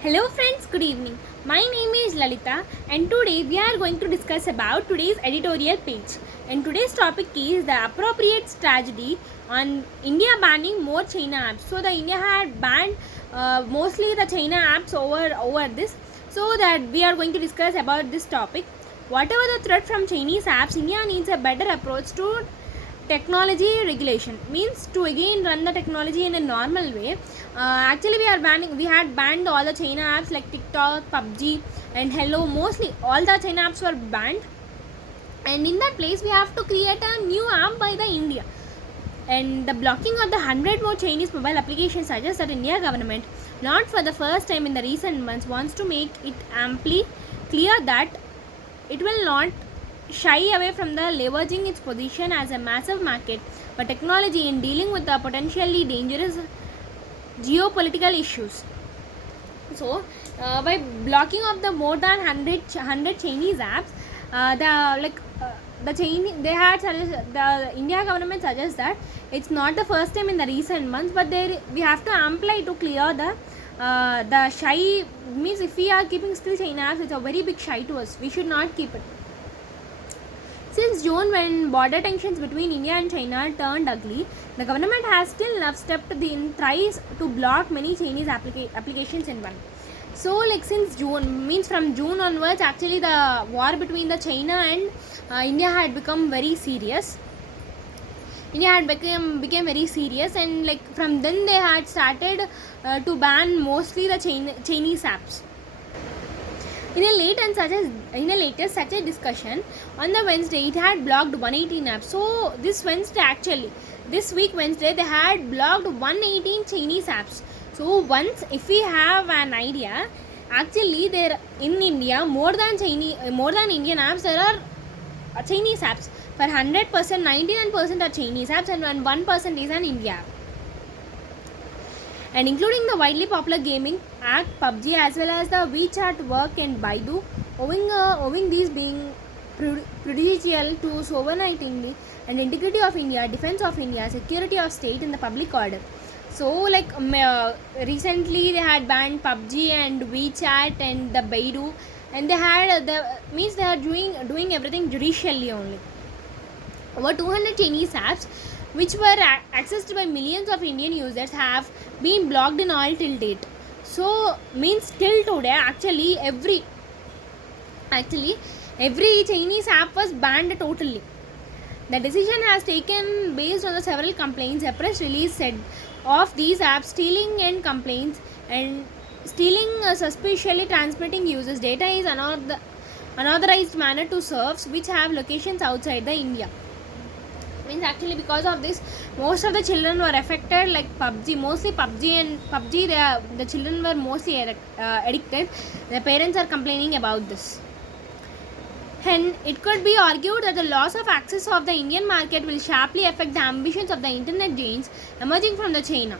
Hello friends, good evening. My name is Lalita and today we are going to discuss about today's editorial page. And today's topic is the appropriate strategy on India banning more China apps. So the India had banned mostly the China apps over this. So that we are going to discuss about this topic. Whatever the threat from Chinese apps, India needs a better approach to technology regulation. Means to again run the technology in a normal way. Actually we had banned all the China apps like TikTok, PUBG and Hello. Mostly all the China apps were banned, and in that place we have to create a new app by the India. And the blocking of the 100 more Chinese mobile applications suggests that India government, not for the first time in the recent months, wants to make it amply clear that it will not shy away from the leveraging its position as a massive market for technology in dealing with the potentially dangerous geopolitical issues. So, by blocking of the more than 100 Chinese apps, the Chinese they had the India government suggests that it's not the first time in the recent months, but we have to apply to clear the shy. Means if we are keeping still China apps, it's a very big shy to us. We should not keep it. Since June, when border tensions between India and China turned ugly, the government has still stepped in tries to block many Chinese applications in one. So, like since June, means from June onwards, actually the war between the China and India had become very serious. India had became very serious, and like from then they had started to ban mostly the Chinese apps. In a latest such a discussion on the Wednesday, it had blocked 118 apps. So this week Wednesday, they had blocked 118 Chinese apps. So once, if we have an idea, actually there in India more than Indian apps, there are Chinese apps. For 100%, 99% are Chinese apps, and 1% is an India app. And including the widely popular gaming app PUBG, as well as the WeChat work and Baidu, owing these being prejudicial to sovereignty and integrity of India, defense of India, security of state and the public order. So like recently they had banned PUBG and WeChat and the Baidu, and they had they are doing everything judicially only. Over 200 Chinese apps, which were accessed by millions of Indian users, have been blocked in all till date. So means till today, actually every Chinese app was banned totally. The decision has taken based on the several complaints. A press release said of these apps stealing and complaints and stealing suspiciously transmitting users data is unauthorized manner to serves which have locations outside the India. Means actually because of this, most of the children were affected, like mostly PUBG, the children were mostly addicted. The parents are complaining about this. And it could be argued that the loss of access of the Indian market will sharply affect the ambitions of the internet giants emerging from the China.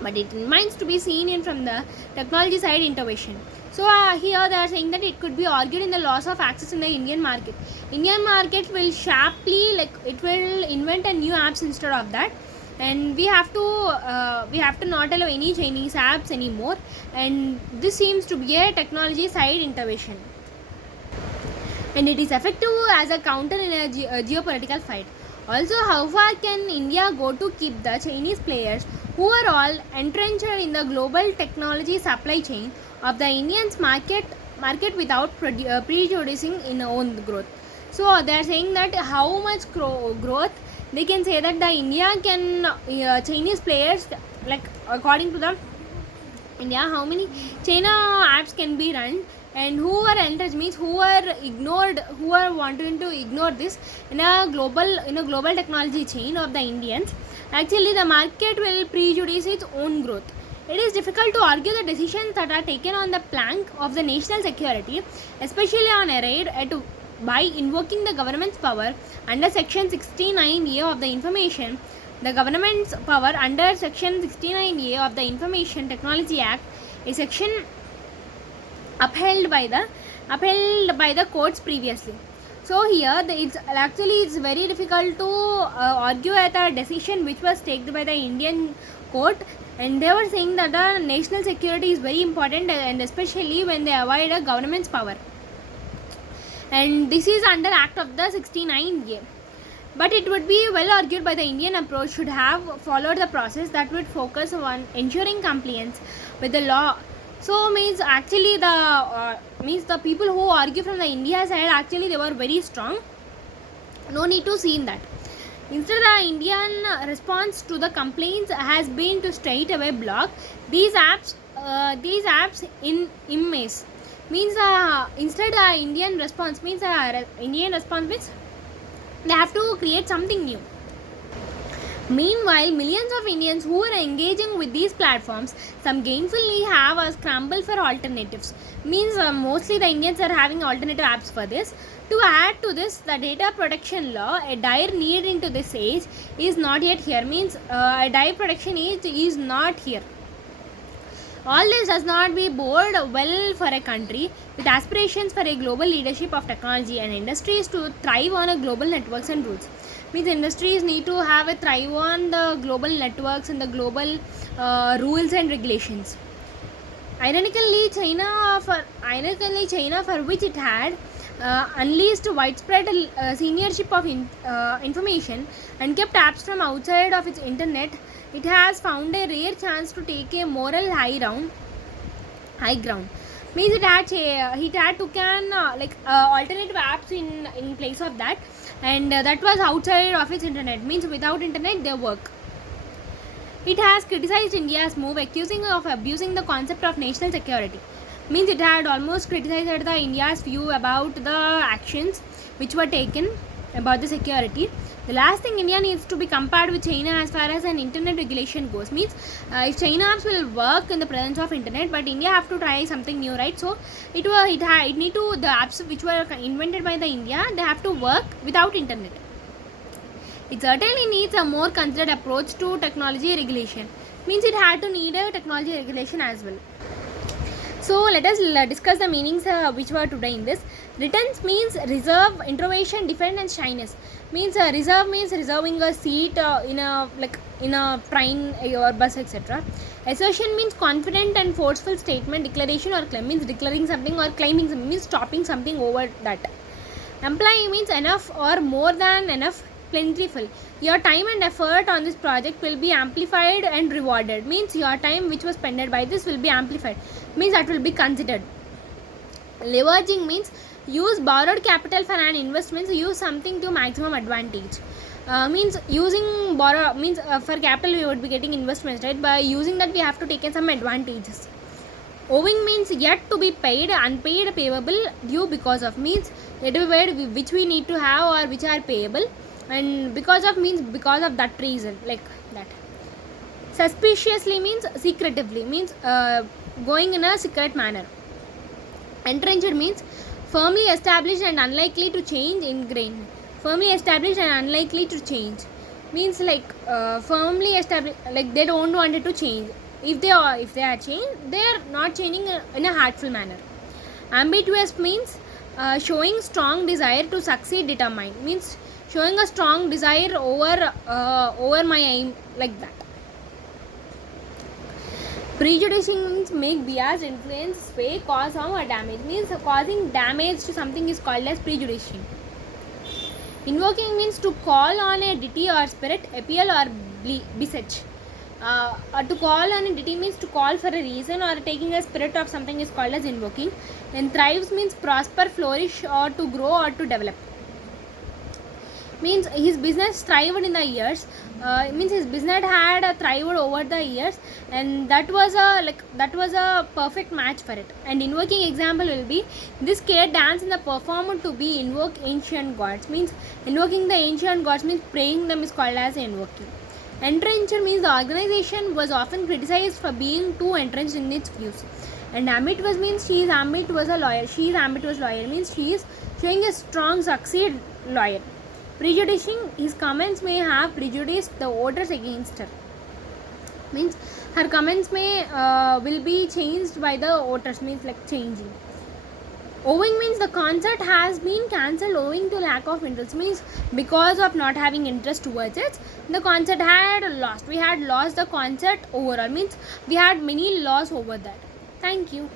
But it remains to be seen in from the technology side intervention. So here they are saying that it could be argued in the loss of access in the Indian market. Indian market will sharply, like it will invent a new apps instead of that, and we have to not allow any Chinese apps anymore. And this seems to be a technology side intervention, and it is effective as a counter in a geopolitical fight. Also, how far can India go to keep the Chinese players who are all entrenched in the global technology supply chain of the Indian's market without prejudicing in own growth? So they are saying that how much growth they can say that the India can Chinese players, like according to the India, how many China apps can be run, and who are entered means who are ignored, who are wanting to ignore this in a global technology chain of the Indians. Actually, the market will prejudice its own growth. It is difficult to argue the decisions that are taken on the plank of the national security, especially on a raid by invoking the government's power under Section 69A of the Information. The government's power under Section 69A of the Information Technology Act, a section upheld by the courts previously. So here it's very difficult to argue at a decision which was taken by the Indian court and they were saying that the national security is very important, and especially when they avoid a government's power, and this is under Act of the 69A. But it would be well argued by the Indian approach should have followed the process that would focus on ensuring compliance with the law. So means actually the people who argue from the India side, actually they were very strong. No need to see in that. Instead, the Indian response to the complaints has been to straight away block these apps in image. Means instead the Indian response means they have to create something new. Meanwhile, millions of Indians who are engaging with these platforms, some gainfully have a scramble for alternatives. Means mostly the Indians are having alternative apps for this. To add to this, the data protection law, a dire need into this age, is not yet here. Means a dire protection age is not here. All this does not be bode well for a country with aspirations for a global leadership of technology and industries to thrive on a global networks and rules. Means industries need to have a thrive on the global networks and the global rules and regulations. Ironically, China, for which it had unleashed widespread seniorship of information and kept apps from outside of its internet, it has found a rare chance to take a moral high ground. Means it had to can alternative apps in place of that, and that was outside of its internet. Means without internet they work. It has criticized India's move, accusing of abusing the concept of national security. Means it had almost criticized the India's view about the actions which were taken about the security. The last thing, India needs to be compared with China as far as an internet regulation goes. Means if China apps will work in the presence of internet, but India have to try something new, right? So it need to, the apps which were invented by the India, they have to work without internet. It certainly needs a more considered approach to technology regulation. Means it had to need a technology regulation as well. So let us discuss the meanings which were today in this. Returns means reserve, innovation, defend and shyness. Means reserve means reserving a seat in a train or bus, etc. Assertion means confident and forceful statement, declaration or claim. Means declaring something or claiming something, means stopping something over that. Employee means enough or more than enough, plentiful. Your time and effort on this project will be amplified and rewarded. Means your time which was spent by this will be amplified. Means that will be considered. Leveraging means use borrowed capital for an investment, use something to maximum advantage. Means using borrow means for capital we would be getting investments, right? By using that we have to take in some advantages. Owing means yet to be paid, unpaid, payable, due because of. Means yet to be paid which we need to have or which are payable, and because of means because of that reason, like that. Suspiciously means secretively, means going in a secret manner. Entrenched means firmly established and unlikely to change, ingrained. Firmly established and unlikely to change means firmly established, like they don't want it to change. If they are changed, they are not changing in a heartful manner. Ambiguous means showing strong desire to succeed, determined. Means showing a strong desire over my aim, like that. Prejudicing means make bias, influence, sway, cause harm or damage. Means causing damage to something is called as prejudicing. Invoking means to call on a deity or spirit, appeal or beseech. To call on a deity means to call for a reason, or taking a spirit of something is called as invoking. And thrives means prosper, flourish, or to grow or to develop. Means his business thrived in the years. Means his business had thrived over the years, and that was a perfect match for it. And invoking example will be this cat dance in the performed to be invoke ancient gods. Means invoking the ancient gods means praying them is called as invoking. Entrenched means the organization was often criticized for being too entrenched in its views. And ambiguous means ambit was lawyer means she is showing a strong succeed lawyer. Prejudicing, his comments may have prejudiced the voters against her. Means her comments may will be changed by the voters, means like changing. Owing means the concert has been cancelled owing to lack of interest, means because of not having interest towards it, the concert had lost. We had lost the concert overall, means we had many loss over that. Thank you.